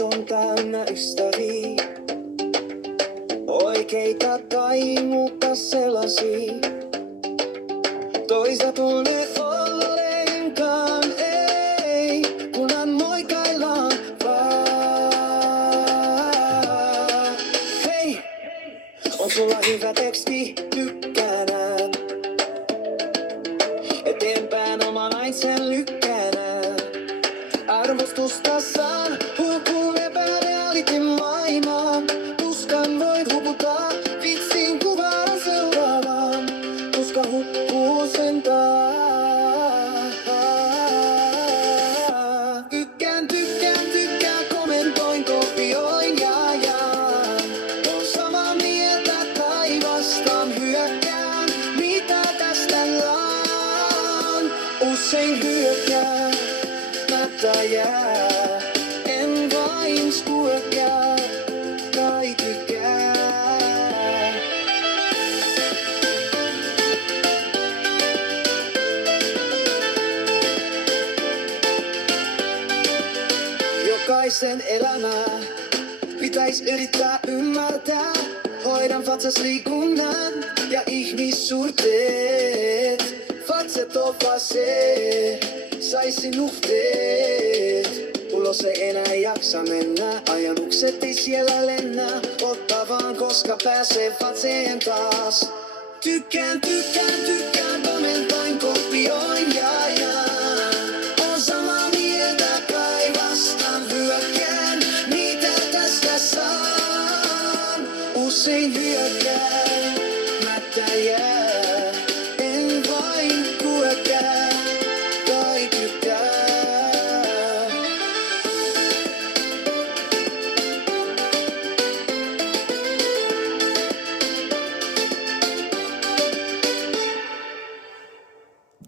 on täynnä ystäviä. Oikeita tai muuta sellaisia. Toisa tunne ollenkaan ei, kunhan moikaillaan vaan. Hei, on sulla hyvä teksti, tykkänään. Eteenpäin oma naisen lykkänään. Arvostusta saan, hukuun epärealitin maailmaan. Tuskan voit huputtaa, vitsin kuvaan seuraavaan. Tuska hukkuu sen taas. Tykkään, kommentoin, kopioin ja jaan. On samaa mieltä tai vastaan hyökkään. Mitä tästä laan? Usein hyökkään, mättä jää. En vain spurkää, kai tykkää. Jokaisen elämää pitäis yrittää ymmärtää. Hoidan fatsas liikunnan ja ihmissuhteet. Fatset on fase, saisin nuhteet. Ulos ei enää jaksa mennä, ajanukset ei siellä lennä. Otta vaan koska pääsee fatseen taas. Tykkään,